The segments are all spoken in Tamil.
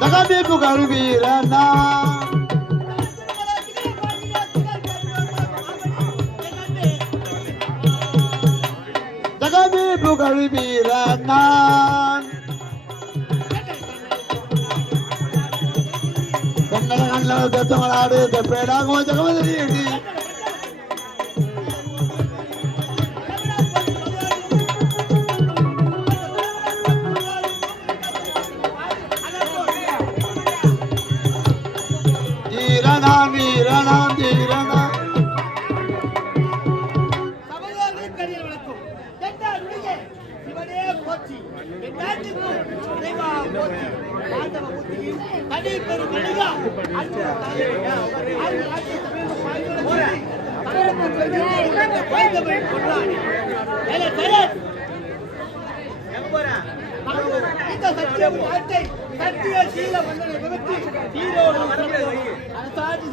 தகமே புகழ் வீரனா தகமே புகழ் வீரனா பெண்ணல கண்ணில் பெத்தவளாடு பெப்பேடாகும் ஜகமதி சத்திய நாட்டை சத்திய சீல மன்னனை அரசாட்சி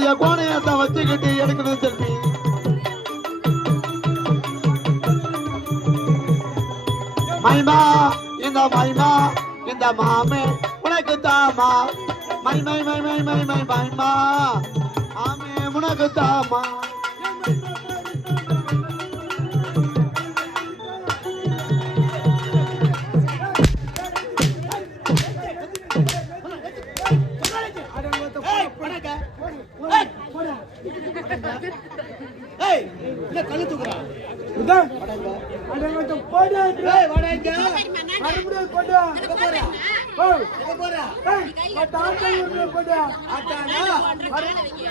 ஐயா கோணையத்தை வச்சுக்கிட்டு எடுக்கணும் செல்வி மைமா இந்த மைமா இந்த மாமே உனக்கு தாமா மை மை மை மை மை மை மைமா. ஆமே உனக்கு தாமா ஏய், இல்ல கல்லு தூக்குறா. ஏய், வாடா இங்க. எங்க போறா? எங்க போறா? ஆட்டானா?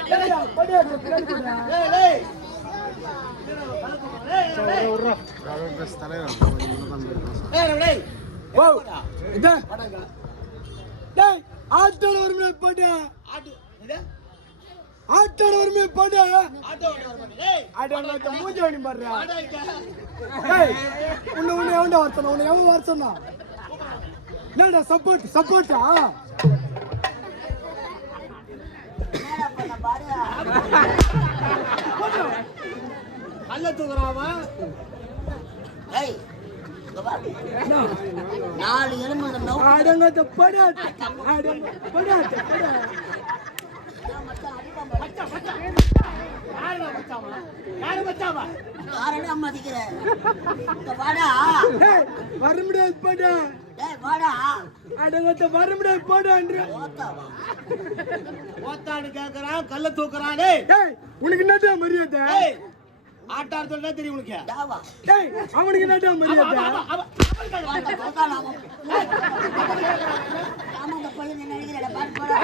ஏய், ஏய். ஏய், ஏய். ஏய், ஏய். எங்க போறா? வாடாங்க. வருமே போட்டு ஆட்டு. ஆட்டோட வருமே போட்டு ஆட்டோ ஓட்ட வர மாட்டேன். ஏய், ஆட்டோ மூஞ்சி வண்டி. ஏய் உன்னை உன்னை எவன்டா வர சொன்னா? உன்னை எவன் வர சொன்னா? என்னடா சப்போர்ட் சப்போர்ட்டா கல்ல தூக்குறான் அவன். ஏய். நாலு எலும்பு படாத படாத படாத. யாருடா வாடா போடா டேய் வாடா போடான்ற ஓத்தாவா கேக்குறான் கல்ல தூக்குறான் டேய் உனக்கு என்னடா மரியாதை ஆட்டார் சொல்றா தெரியும் உனக்கு டாவா ஏய் அவனுக்கு என்னடா மரியாதை அவன், அவன், அந்த என்ன நினைக்கிறேன் பாட்டு போடா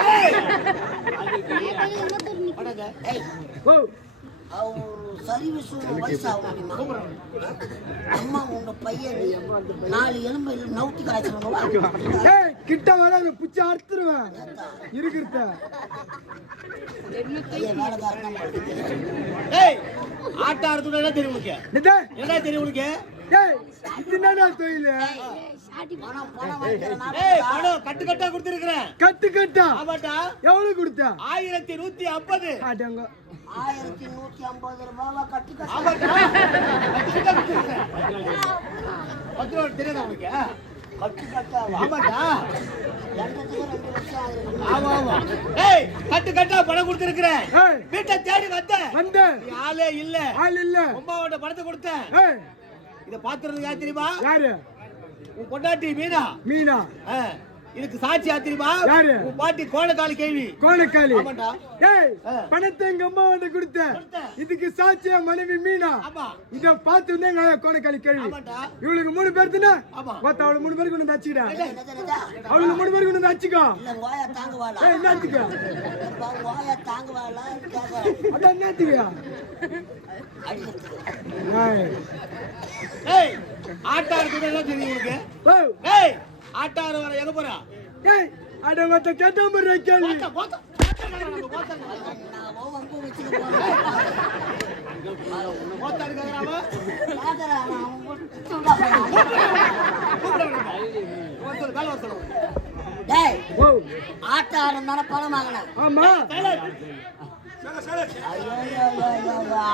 அவர் சர்வீஸ் வயசாகும் அம்மா உங்க பையன் நாலு எலும்பு நவுத்தி காய்ச்சணும் ஏய் கிட்ட வராத புச்சி அறுத்துருவேன். இருக்கிறத. ஆட்டார் சொல்றா தெரியும் உனக்கு? என்ன தெரியும் உனக்கு? ஏய் இது என்னடா தொழில்? கட்டு கட்டா கொடுத்துருக்கிறேன். கட்டு கட்டா? எவ்வளவு கொடுத்தா? ஆயிரத்தி நூத்தி ஐம்பது. ஆட்டங்க ஆயிரத்தி நூத்தி ஐம்பது ரூபாவா கட்டி கட்டி. கட்டு கட்டா. பத்து ரூபா தெரியாதா உனக்கு கட்டி கட்டாவா ஆமாட்டா ஆமா ஆமா. ஏய் கட்டு கட்டா பணம் கொடுத்துருக்கிறேன். ஏய். வீட்டை தேடி வந்த நீ ஆளே இல்ல. ஆள் இல்ல. அம்மாவோட பணத்தை கொடுத்தேன். இத பாத்துறது யார் தெரியுமா? யாரு? உன் பொண்டாட்டி மீனா. மீனா. ஆ, இதுக்கு சாட்சி யாரு? உன் பாட்டி கோணக்காலி கேள்வி. ஆமாண்டா. ஏய். பணத்தை எங்க அம்மா வந்து கொடுத்த. இதுக்கு சாட்சியா மனைவி மீனா? இத பார்த்து வந்து எங்க கோணக்காளி கேள்வி. இவளுக்கு மூணு பேர் தானே? ஆமா. மொத்த அவளை மூணு பேருக்கு கொண்டு வச்சுக்கிடா? அவளுக்கு மூணு பேருக்கு வச்சுக்கோ வாயா தாங்குவாளா? ஏய் என்னத்துக்கு வாயா தாங்குவாளா? அதான் என்னத்துக்கு ஏய். ஆட்டா இருக்குது என்ன தெரியும் உனக்கு? ஏய் ஆட்டாறு வர எங்க போறா டேய் அட மத்த கேட்ட மாதிரி கேள்வி போத்த, போத்த, போத்த, போத்த. நான் வம்பு வச்சுட்டு போறேன். போத்தாடு கேக்குறான் அவன். பார்க்கறேன், நான் உங்க சொல்றேன். கூப்பிட வேண்டாம். வர சொல்லு, மேல வர சொல்லு. டேய் ஓ ஆட்ட ஆடுறதுனால பணம் வாங்கினேன் ஆமா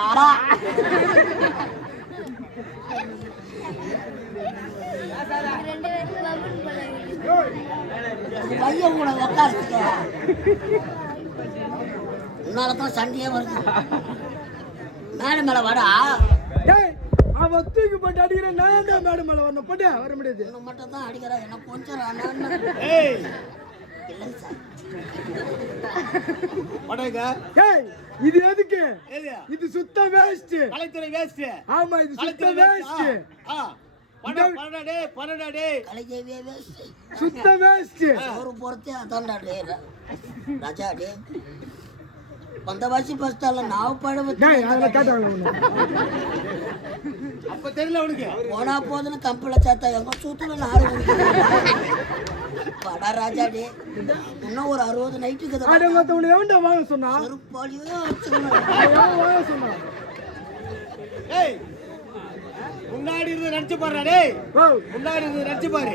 அடா. பையன் கூட உட்காருச்சுக்க உன்னாலதான் சண்டையே வருது. மேடம் மேல வாடா. டேய் அவன் தூக்கி போட்டு அடிக்கிற நான் தான் மேடம் மேல வரணும்? போட்டு வர முடியாது. என்ன மட்டும் தான் அடிக்கிறா. என்ன கொஞ்சம் ஏய், இது எதுக்கு? இது சுத்த வேஸ்ட் கலைத்துறை waste. ஆமா இது சுத்த வேஸ்ட் சுத்த வேஸ்ட் ஒரு பொறுத்தே அதான்டா டே. ராஜா டே உன்னை. அப்ப தெரியல உனக்கு. போனா போதுன்னு கம்பில சேர்த்தா எங்க சூத்துல நாலு படா ராஜா டே இன்னும் ஒரு அறுபது உன்னை எவன்டா வாங்க சொன்னா செருப்பாளியோ எவன் வாங்க சொன்னா ஏய் முன்னாடி இருந்து நினைச்சு பாருடா டேய். ஓ முன்னாடி இருந்து நினைச்சு பாரு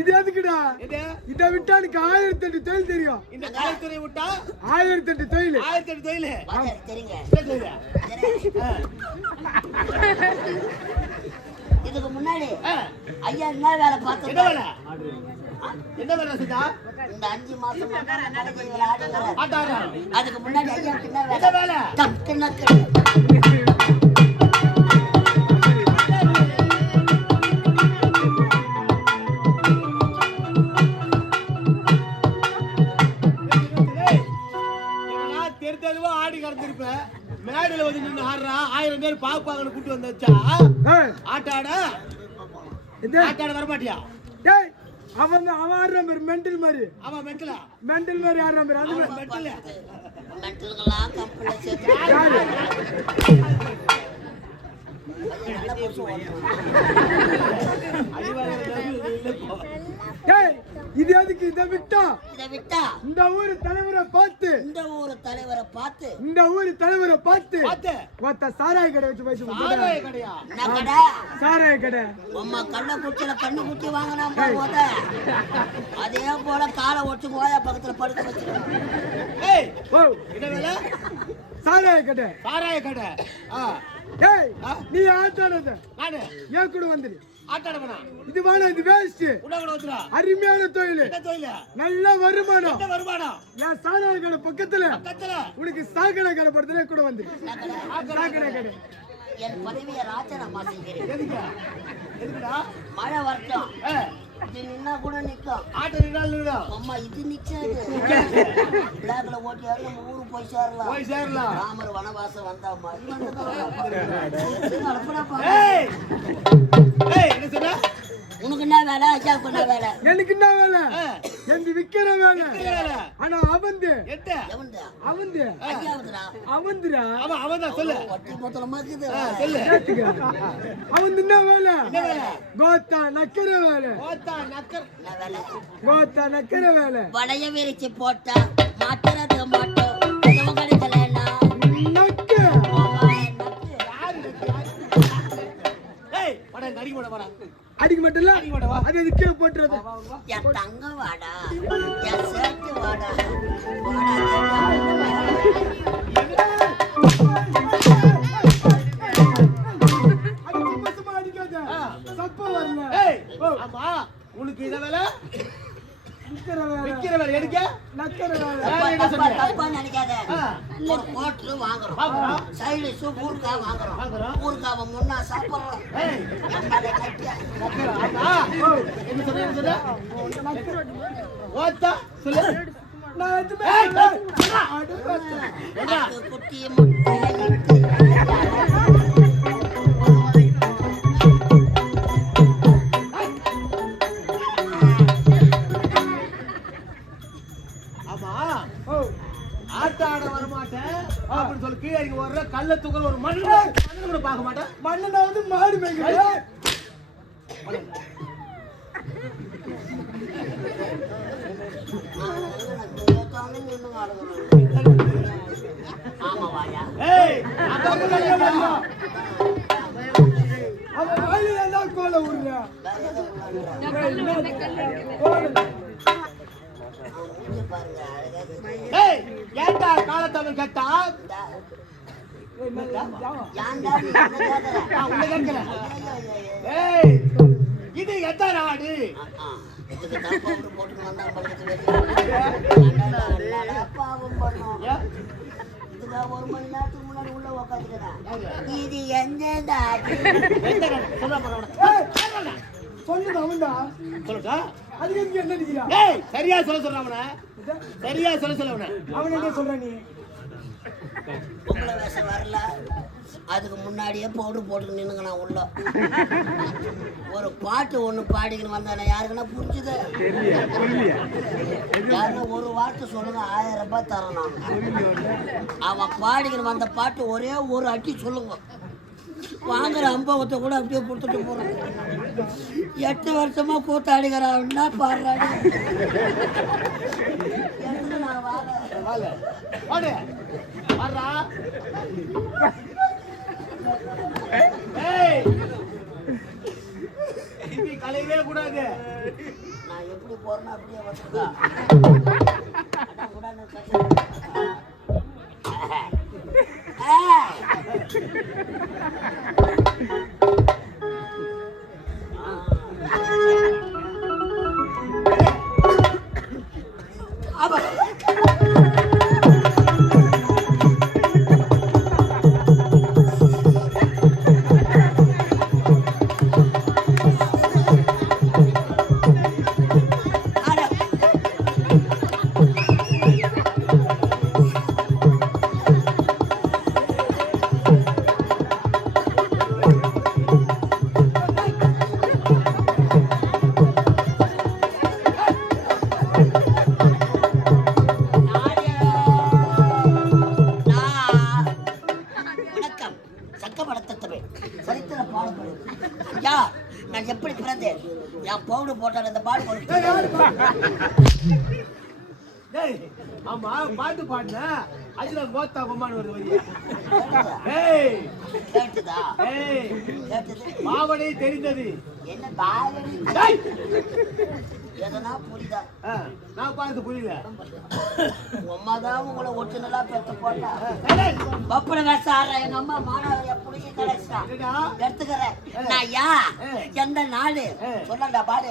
இது எதுக்குடா? எது? இதை விட்டா எனக்கு ஆயிரத்தி எட்டு தொழில் தெரியும். இந்த கலைத்துறை விட்டா? ஆயிரத்தி எட்டு தொழில். ஆயிரத்தி எட்டு தொழில் என்ன இதுக்கு முன்னாடி ஆ, ஐயா என்ன வேலை என்ன பார்த்தா வேலை? என்ன வேலை செஞ்சா இந்த அஞ்சு மாசம் அதுக்கு முன்னாடி ஐயா என்ன என்ன வேலை? கடந்திருப்பேன் மேடையில வந்து நின்று ஆடுறா. ஆயிரம் பேர் பாப்பாங்கன்னு கூட்டு வந்து வச்சா. ஆட்டாட? ஆட்டாட வரமாட்டியா? டேய். அவன் அவன் ஆடுற மாதிரி மென்டல் மாதிரி. அவன் மென்டலா மென்டல் மாதிரி ஆடுற மாதிரி. அவன் மென்டல் சேர்த்து இது எதுக்கு இதை விட்டா? இதை விட்டா? இந்த ஊர் தலைவரை பார்த்து. இந்த ஊர் தலைவரை பார்த்து. இந்த ஊர் தலைவரை பார்த்து. ஒருத்த சாராய கடை வச்சு போயிட்டு சாராய கடையா? என்ன கடை? சாராய கடை. அம்மா கண்ண குச்சியில கண்ணு குச்சி வாங்கினா போத அதே போல காலை ஒட்டு கோயா பக்கத்துல படுக்க வச்சிருக்கேன். சாராய கடை. சாராய கடை. ஏய் நீ ஆட்டானத நானு. ஏன் கூட வந்துடு ஆட்டாட வேணாம் இது இது வேஸ்ட் அருமையான தொழில். நல்ல வருமானம். வருமானம்? என் சாராய கடை பக்கத்துல. கத்தல உனக்கு சாக்கடை கடை படுத்துனே கூட வந்து. சாக்கடை. கடை. என் பதவியை ராஜினாமா செய்கிறேன். மழை வரட்டும். இது நின்னா கூட நிக்கும் ஆட்ட அம்மா இது நிக்காது. பிளாக்ல ஓட்டியாரு நம்ம ஊருக்கு போய் சேரலாம். போய் சேரலாம். ராமர் வனவாசம் வந்தா மாதிரி வந்ததா உனக்கு என்ன வேலை? என்ன வேலை? எனக்கு என்ன வேலை? எனக்கு விக்கிற வேலை. ஆனா அவந்து அவந்து அவந்துடா அவன் சொல்லு. ஒட்டி மொத்தமா இருக்குது. அவந்து என்ன வேலை? என்ன வேலை? கோத்தா நக்கிற வேலை. ஓத்தா நக்கர் என்ன வேலை? கோத்தா நக்கிற வேலை. வளைய விரிச்சு போட்டா மாட்டுறது மாட்டோம் அடிக்க மாட்டேன் வா. அது அது கீழே போட்டுறது? என் தங்க வாடா. என் சேர்த்து வாடா. சப்ப வரல. ஏய் ஆமா. உனக்கு இத வேலை எடுக்க நினைக்காத. ஒரு கோட்ரு வாங்குறோம். சைடிஷு ஊறுகாய் வாங்குறோம். ஊறுகாவை முன்னா சாப்பிடுறோம். என்ன ஓத்தா சொல்லு. குட்டி முட்டை கல்ல தூக்குற ஒரு மண்ணு மண்ணு கூட பார்க்க மாட்டேன் மண்ணை வந்து மாடு மேய்க்கிறேன் அவன் வாயில ஏன்டா கோல. ஏய்! ஏன்டா காலத்தவன் கேட்டா? இது எந்த நாடு ஒரு மணி நேரத்துக்கு முன்னாடி உள்ள உக்காந்துக்கிறேன் இது எந்த நாடு? சொல்ல அவன்டா சொல்லுடா அதுக்கு என்ன நிக்கிறா சரியா சொல்ல சொல்ற அவன சரியா சொல்ல சொல்ல அவன அவன் என்ன சொல்ற நீ பொம்பளை வேஷம் வரல. அதுக்கு முன்னாடியே பவுடர் போட்டு நின்னுங்க நான் உள்ள. ஒரு பாட்டு ஒண்ணு பாடிக்கின்னு வந்தானே யாருக்குன்னா புரிஞ்சுது? யாருன்னா ஒரு வார்த்தை சொல்லுங்க ஆயிரம் ரூபாய் நான். அவன் பாடிக்கின்னு வந்த பாட்டு ஒரே ஒரு அடி சொல்லுங்க. வாங்குற அம்பவத்தை கூட அப்படியே கொடுத்துட்டு போறோம். எட்டு வருஷமா கூத்தாடிக்கிறான்னா பாடுறாடி எதுக்கு நான் வாங்க வால வாடு வாடா ஏய் இது கலையவே கூடாது நான் எப்படி போறேனோ அப்படியே வந்துருக்கா அதான் ஆமா பாட்டு பாடுன. அதுல கோத்தா கும்மான் வருது வரியா ஏய் கேட்டுதா ஏய் மாவனை தெரிந்தது. என்ன டேய் எதனா புரியுதா நான் பாடுறது புரியல. உம்மா தான் உங்களை ஒட்டுனலா பெத்து போட்டா. பப்பட வேஷம் ஆடுற எங்க அம்மா மாணவரைய புடிச்சு கிடைச்சா? எடுத்துக்கிறேன். நான் யா? எந்த நாடு? சொல்லண்டா பாடு.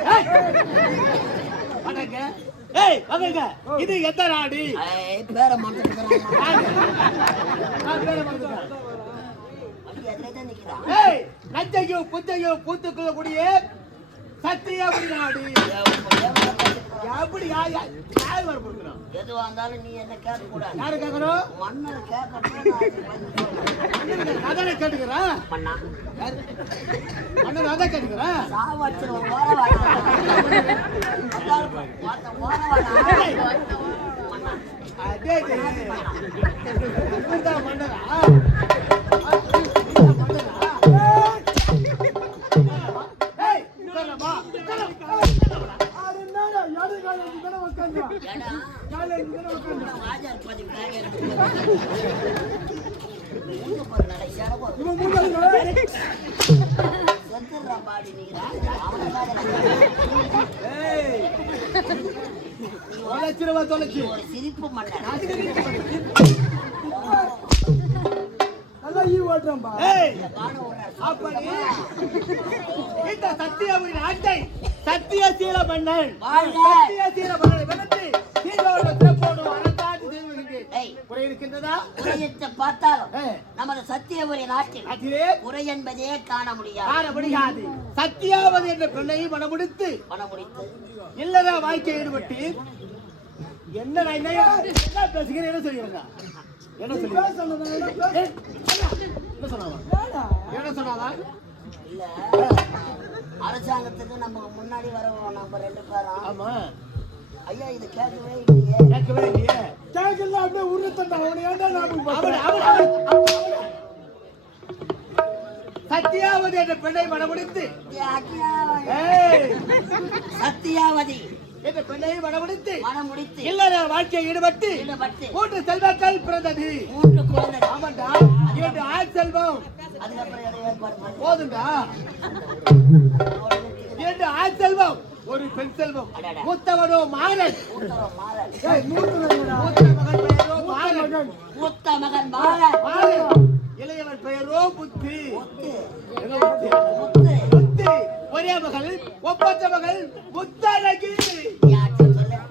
ஏய் இது எந்த நாடு? பேரை ஏய் நஞ்சையும் புத்தையும் பூத்துக்குள்ள கூடிய சத்தியபுரி நாடு எப்படி யார் வர கொடுக்குறான் எதுவா இருந்தாலும் நீ என்ன கேட்க கூடாது யாரு கேட்கணும் மன்னர் கேட்கட்டும் அதானே கேட்டுக்கிறேன் மன்னா. அதான் கேட்டுக்கிறேன் சாவடிச்சிருவோம் ஓர வாடா. ஓர வாடா. மன்னா. அதே மன்னரா? அப்படி இந்த நாட்டை சத்தியசீல மன்னன்! சத்தியசீல மன்னனை அரசாட்சி. குறை இருக்கின்றதா? பார்த்தாலும். நமது சத்தியபுரி நாட்டில் அதிலே குறை என்பதே காண முடியாது. காண முடியாது சத்தியாவதி என்ற பெண்ணை மனமுடித்து மன முடித்து இல்லதா வாழ்க்கை ஈடுபட்டு என்ன என்ன பேசுகிறேன்? என்ன சொல்லுங்க என்ன சொல்லுங்க என்ன சொன்னாவா என்ன சொன்னாவா இல்ல. அரசாங்கத்துக்கு நம்ம முன்னாடி வர நம்ம ரெண்டு பேரும். ஆமா. ஐயா இது கேட்கவே இல்லையே. கேட்கவே இல்லையே. கேக்கல அப்படியே அவனை ஏன்டா ஞாபகம் அவன் அவன் அவன் சத்தியாவதி என்ற பெண்ணை மனமுடித்து. சத்தியாவதி. என்ற பெண்ணை மனமுடித்து. மனம் முடித்து இல்லற வாழ்க்கையை ஈடுபட்டு. ஈடுபட்டு. மூன்று செல்வங்கள் பிறந்தது. மூன்று குழந்தை ஆமாண்டா. இரண்டு ஆண் செல்வம். போதுண்டா இரண்டு ஆண் செல்வம் ஒரு பெண் செல்வம். மூத்தவனோ மாறன். மூத்த மகன் பெயரோ மாறன். மூத்த மகன் மாறன். மாறன். இளையவன் பெயரோ புத்தி புத்தி? ஒரே மகள் ஒப்பற்ற மகள் முத்தழகி.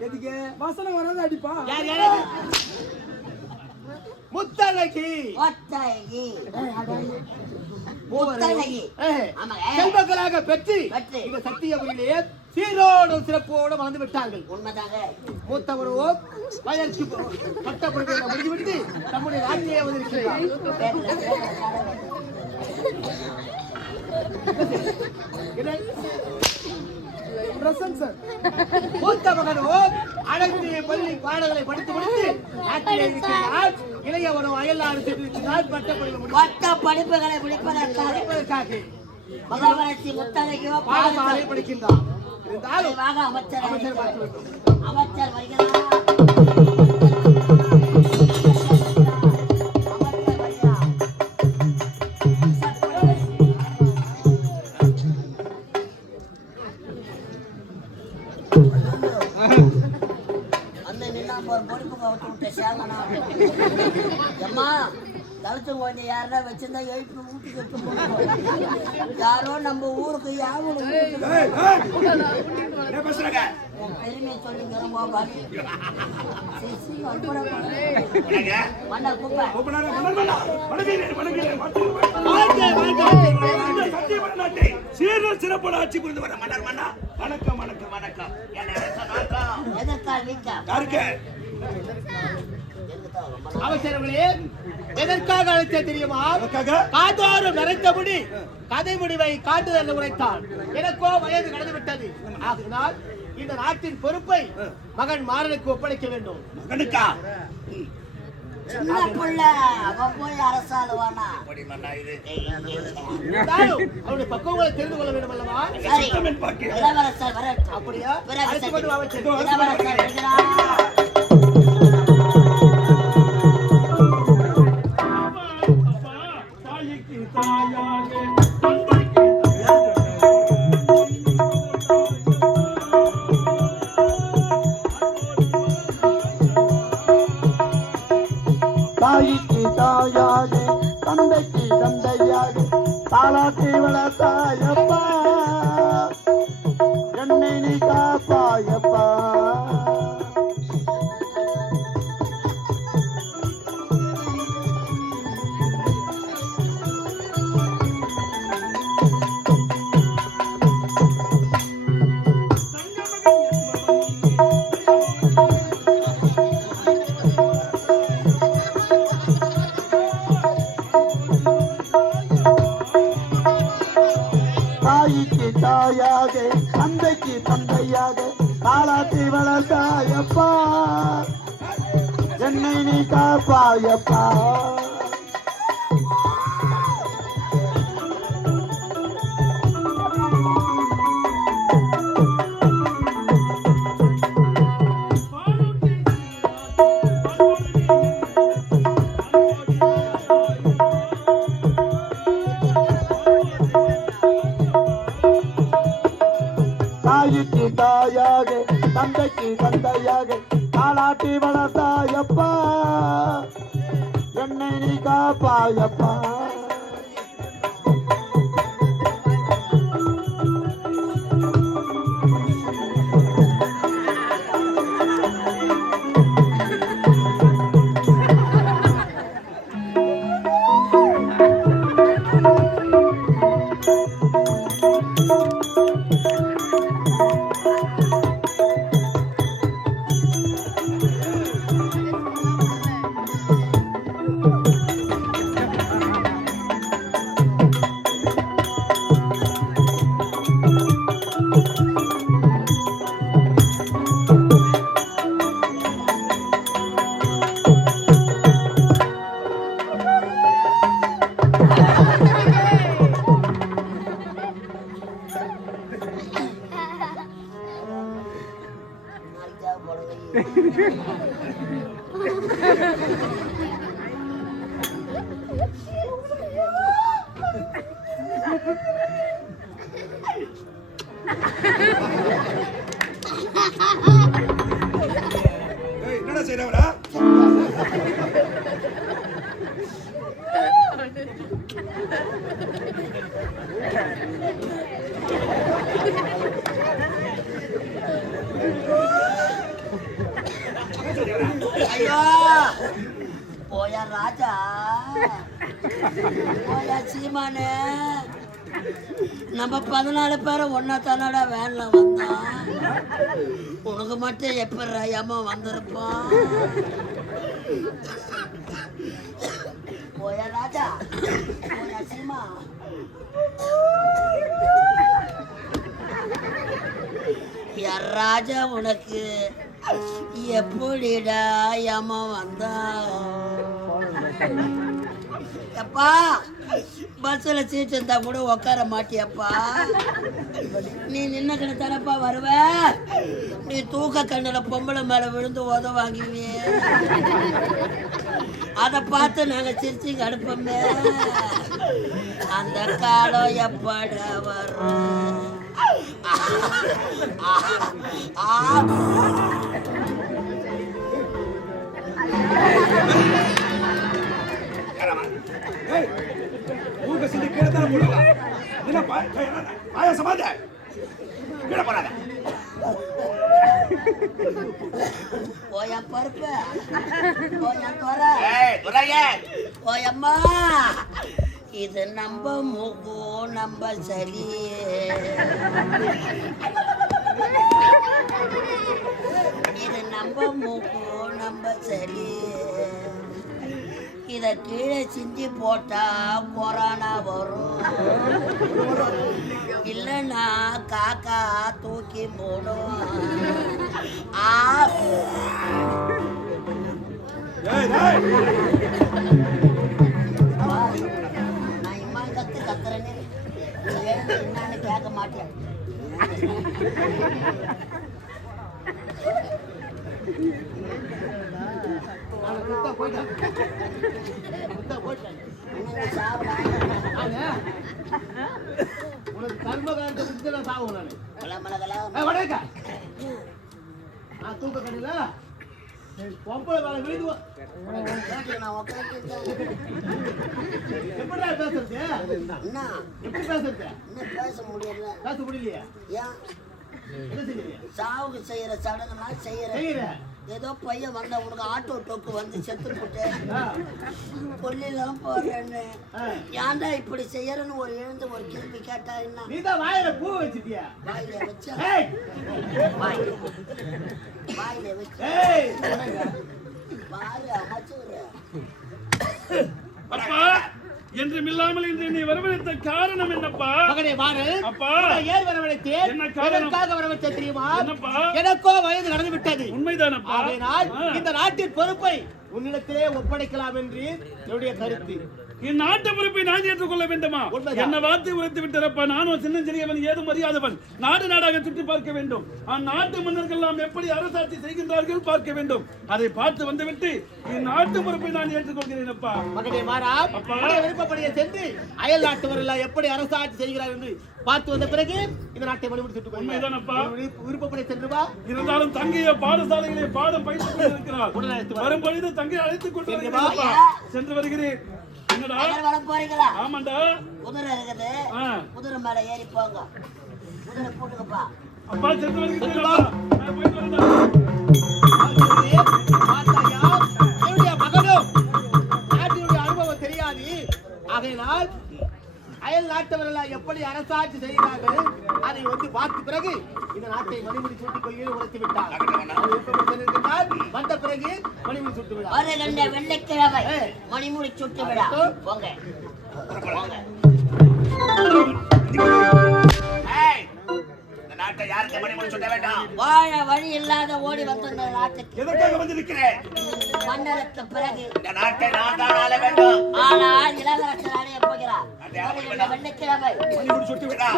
எதுக்கு? வசனம் வராது அடிப்பா. யார் யார் முத்தழகி முத்தழகி. ஆமாங்க. செல்வங்களாக பெற்று. இந்த சத்தியபுரியிலே சீரோடும் சிறப்போடு வளர்ந்து விட்டார்கள் உண்மைதாங்க மூத்தவரோ வயற்கு பட்ட பொறுப்பை முடிந்துவிட்டு நம்முடைய நாட்டிலே வந்திருக்கிறார் என்ன? பிரசன் சார். மூத்த மகனோ அனைத்து பள்ளி பாடங்களை படித்து முடித்து நாட்டிலே இருக்கிறார் இளையவனோ அயல்நாடு சென்றிருக்கிறார் பட்டப்படியில் முடித்து பட்ட படிப்புகளை முடிப்பதற்காக படிப்பதற்காக. மகாபாரதி முத்தழகியோ பாடசாலை பாடசாலை படிக்கின்றார். இருந்தாலும் விரைவாக அமைச்சர். அமைச்சர் வருகிறார். போற பொறுப்பு கவுத்து விட்ட அம்மா தளத்து கொஞ்சம் யாரா வச்சிருந்தா எழுப்பி வீட்டுக்கு எடுத்து போடுவோம் யாரோ நம்ம ஊருக்கு யாரும் உன் பெருமையை சொல்லிங்கிறோம் பாபி சரி, சரி, சிறப்போட ஆட்சி புரிந்து வர மன்னர் மன்னா. வணக்கம் வணக்கம் வணக்கம். என்ன அரசன் அமைச்சர்களே எதற்காக அழைத்த தெரியுமா? காதோறும் நிறைந்தபடி கதை முடிவை காட்டுதல் உரைத்தான் எனக்கோ வயது கடந்து விட்டது ஆகினால் இந்த நாட்டின் பொறுப்பை மகன் மாறனுக்கு ஒப்படைக்க வேண்டும். மகனுக்கா? சின்ன புள்ள அவன் போய் அரசாளுவானா? அப்படி மன்னா இது. இருந்தாலும் அவருடைய பக்குவங்களை தெரிந்து கொள்ள வேண்டும் அல்லவா? இளவரசர் அப்படியா. இளவரசர் ஐயோ போயா ராஜா. போயா சீமானு. நம்ம பதினாலு பேரை ஒன்னா தானடா வேன்ல வந்தோம். உனக்கு மட்டும் எப்படி ஏமா வந்திருப்பான் போயா ராஜா? போயா சீமா யார் ராஜா உனக்கு எப்படிடா ஏமா வந்தா? எப்பா பஸ்ஸில் சீட் இருந்தால் கூட உட்கார மாட்டியப்பா. நீ நின்ன கண்ணு தானப்பா வருவ? நீ தூக்க கண்ணில் பொம்பளை மேலே விழுந்து உத வாங்குவியே அதை பார்த்து நாங்கள் சிரிச்சு அடுப்போமே அந்த காலம் எப்பட வரும்? ஆ. ஊக்க சிந்தி கீழே தானே போடுவா என்ன? பாயாசமா இது? கீழே போடாத போயா பருப்பு போயா ஏய். போயம்மா இது நம்ம மூக்கு நம்ம சளி இது நம்ம மூக்கு நம்ம சளி இதை கீழே சிந்தி போட்டா கொரோனா வரும் இல்லைன்னா காக்கா தூக்கி போடும் ஆ நான் இம்மா கத்து கத்துறேன்னு என்னன்னு கேட்க மாட்டேன் Thank you. உனக்கு கர்மகாரத்தை முடிச்சு நான் சாவும் நானு வடக்கா. நான் தூக்க கடையில பொம்பளை மேல எப்படிடா பேசுறது எப்படி பேசுறது பேச முடியல பேச முடியலையா சாவுக்கு செய்யற சடங்கெல்லாம் செய்யறேன் செய்யற ஏதோ பையன் வந்தா உனக்கு ஆட்டோ டோக்கு வந்து செத்து போட்டு. ஆ, கொல்லிலாம் போறேன்னு. ஏன்டா இப்படி செய்யறேன்னு ஒரு எழுந்து ஒரு கேள்வி கேட்டா என்ன? வாயில பூ வச்சிட்டியா? வாயில வச்சா? வாயில. வாயில வச்சு? பாரு அமைச்சுற அப்பா என்றும் இல்லாமல் இன்று என்னை வரவழைத்த காரணம் என்னப்பா? மகனே மாறு அப்பா. ஏன் வரவழைத்தேன்? என்ன காரணம்? எதற்காக வரவழைத்தேன் தெரியுமா? என்னப்பா? எனக்கோ வயது நடந்து விட்டது உண்மைதானப்பா? ஆகையினால். இந்த நாட்டின் பொறுப்பை உன்னிடத்திலே ஒப்படைக்கலாம் என்று என்னுடைய கருத்து. இந்நாட்டு பொறுப்பை நான் ஏற்றுக்கொள்ள வேண்டுமா. என்ன வார்த்தை உரைத்து விட்டாரப்பா நானும் சின்ன சிறியவன் ஏதும் அறியாதவன் நாடு நாடாக சுற்றி பார்க்க வேண்டும். அந்நாட்டு மன்னர்கள் நாம் எப்படி அரசாட்சி செய்கின்றார்கள் பார்க்க வேண்டும். அதை பார்த்து வந்துவிட்டு இந்நாட்டு பொறுப்பை நான் ஏற்றுக்கொள்கிறேன் அப்பா. மகனே மாறா விருப்பப்படியே சென்று அயல் நாட்டவர்கள் எப்படி அரசாட்சி செய்கிறார் என்று பார்த்து வந்த பிறகு இந்த நாட்டை சுட்டுக் உண்மைதானப்பா? விருப்பப்படி சென்று வா. இருந்தாலும் தங்கைய பாடசாலையிலே பாடம் பயிற்றுக் கொண்டிருக்கிறார். உடனே அழைத்து வா. வரும் பொழுது தங்கை அழைத்துக் கொண்டு சென்று வருகிறேன். என்னடா? நகர் வர போறீங்களா? ஆமாண்டா. குதிரை இருக்குது. ஆ. குதிரை மேல ஏறி போங்க. குதிரை போட்டுக்கப்பா. அப்பா அப்பா. நான் போயிட்டு வரேன்டா. கண்ட வெள்ளிக்கிழமை. மணிமுடி சுட்டு விடா. போங்க. வாழ வழி இல்லாத ஓடி வந்த இந்த நாட்டுக்கு. மன்னருக்கு பிறகு இந்த நாட்டை நான் தான் ஆள வேண்டும். ஆனால் இளவரசர் அடைய போகிறார். ஒரு கண்ட வெள்ளிக்கிழமை. சுட்டு விழா.